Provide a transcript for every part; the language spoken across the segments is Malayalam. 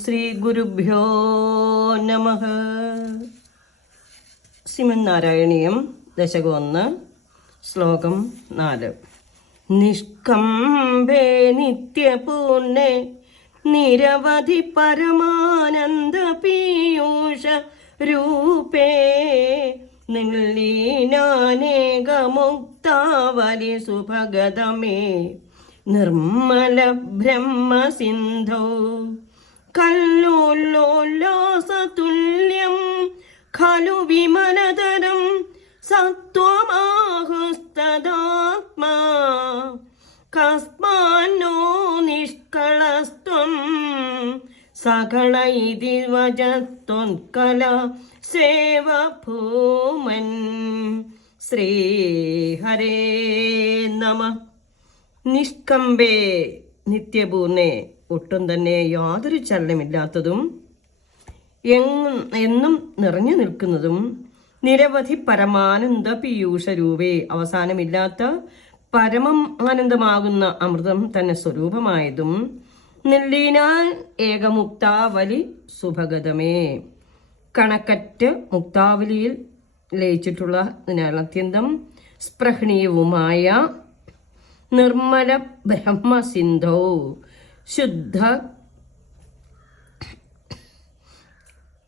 ശ്രീ ഗുരുഭ്യോ നമഃ. ശ്രീമന്നാരായണീയം ദശകം 1 ശ്ലോകം 4. നിഷ്കംഭേ നിത്യപൂർണേ നിരവധി പരമാനന്ദ പീയൂഷ രൂപേ നിർലീനാനേകമുക്താവലി സുഭഗതമേ നിർമ്മല ബ്രഹ്മസിന്ധോ കല്ലോലോല്ലാസതുല്യം ഖലു വിമലതരം സത്വമാഹുസ്തദാത്മാ കസ്മാന്നോ നിഷ്കളസ്ത്വം സകല ഇതി വജത്വൻകല സേവഭൂമൻ. ശ്രീഹരേ നമഃ. നിഷ്കമ്പേ നിത്യപൂർണേ, ഒട്ടും തന്നെ യാതൊരു ചലനമില്ലാത്തതും എന്നും നിറഞ്ഞു നിൽക്കുന്നതും നിരവധി പരമാനന്ദ പീയൂഷ രൂപേ, അവസാനമില്ലാത്ത പരമം ആനന്ദമാകുന്ന അമൃതം തന്നെ സ്വരൂപമായതും നിർലീനാൻ ഏകമുക്താവലി സുഭഗതമേ, കണക്കറ്റ് മുക്താവലിയിൽ ലയിച്ചിട്ടുള്ള അത്യന്തം സ്പൃഹണീയവുമായ നിർമ്മല ബ്രഹ്മസിന്ധോ, ശുദ്ധ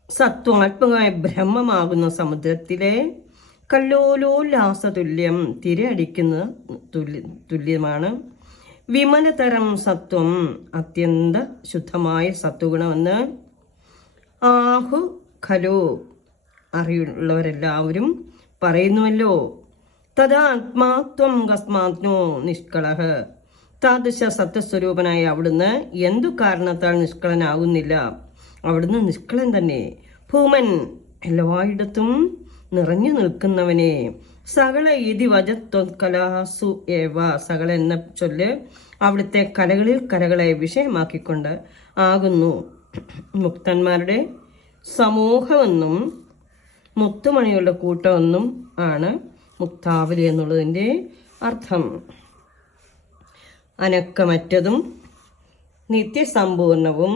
സത്വാത്മകമായ ബ്രഹ്മമാകുന്ന സമുദ്രത്തിലെ കല്ലോലോല്ലാസതുല്യം തിരയടിക്കുന്ന തുല്യമാണ്. വിമലതരം സത്വം, അത്യന്ത ശുദ്ധമായ സത്വഗുണമെന്ന് ആഹു ഖലോ, അറിയുള്ളവരെല്ലാവരും പറയുന്നുവല്ലോ. തദാത്മാത്വം കസ്മാത്നോ നിഷ്കളഹ, താദൃശ സത്യസ്വരൂപനായ അവിടുന്ന് എന്തു കാരണത്താൽ നിഷ്കളനാകുന്നില്ല? അവിടുന്ന് നിഷ്കളൻ തന്നെ. ഭൂമൻ, എല്ലായിടത്തും നിറഞ്ഞു നിൽക്കുന്നവനെ. സകല ഇതി വജത്വകലാസു ഏവ, സകല എന്ന ചൊല്ല് അവിടുത്തെ കലകളിൽ കലകളെ വിഷയമാക്കിക്കൊണ്ട് ആകുന്നു. മുക്തന്മാരുടെ സമൂഹമെന്നും മുത്തുമണികളുടെ കൂട്ടമെന്നും ആണ് മുക്താവലി എന്നുള്ളതിൻ്റെ അർത്ഥം. അനക്കമറ്റതും നിത്യസമ്പൂർണവും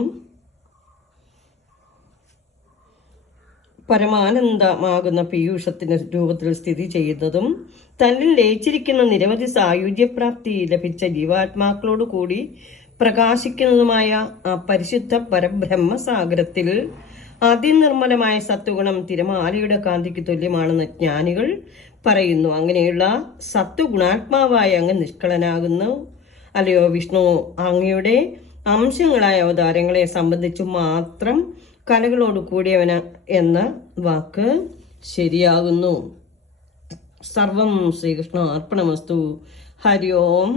പരമാനന്ദമാകുന്ന പീയൂഷത്തിന്റെ രൂപത്തിൽ സ്ഥിതി ചെയ്യുന്നതും തന്നിൽ ലയിച്ചിരിക്കുന്ന നിരവധി സായുജ്യപ്രാപ്തി ലഭിച്ച ജീവാത്മാക്കളോട് കൂടി പ്രകാശിക്കുന്നതുമായ ആ പരിശുദ്ധ പരബ്രഹ്മസാഗരത്തിൽ അതിനിർമ്മലമായ സത്വഗുണം തിരമാലയുടെ കാന്തിക്ക് തുല്യമാണെന്ന് ജ്ഞാനികൾ പറയുന്നു. അങ്ങനെയുള്ള സത്വഗുണാത്മാവായ അങ്ങ് നിഷ്കളനാകുന്നു. അല്ലയോ വിഷ്ണു, അങ്ങയുടെ അംശങ്ങളായ അവതാരങ്ങളെ സംബന്ധിച്ചു മാത്രം കലകളോട് കൂടിയവന എന്ന വാക്ക് ശരിയാകുന്നു. സർവം ശ്രീകൃഷ്ണ അർപ്പണമസ്തു. ഹരി ഓം.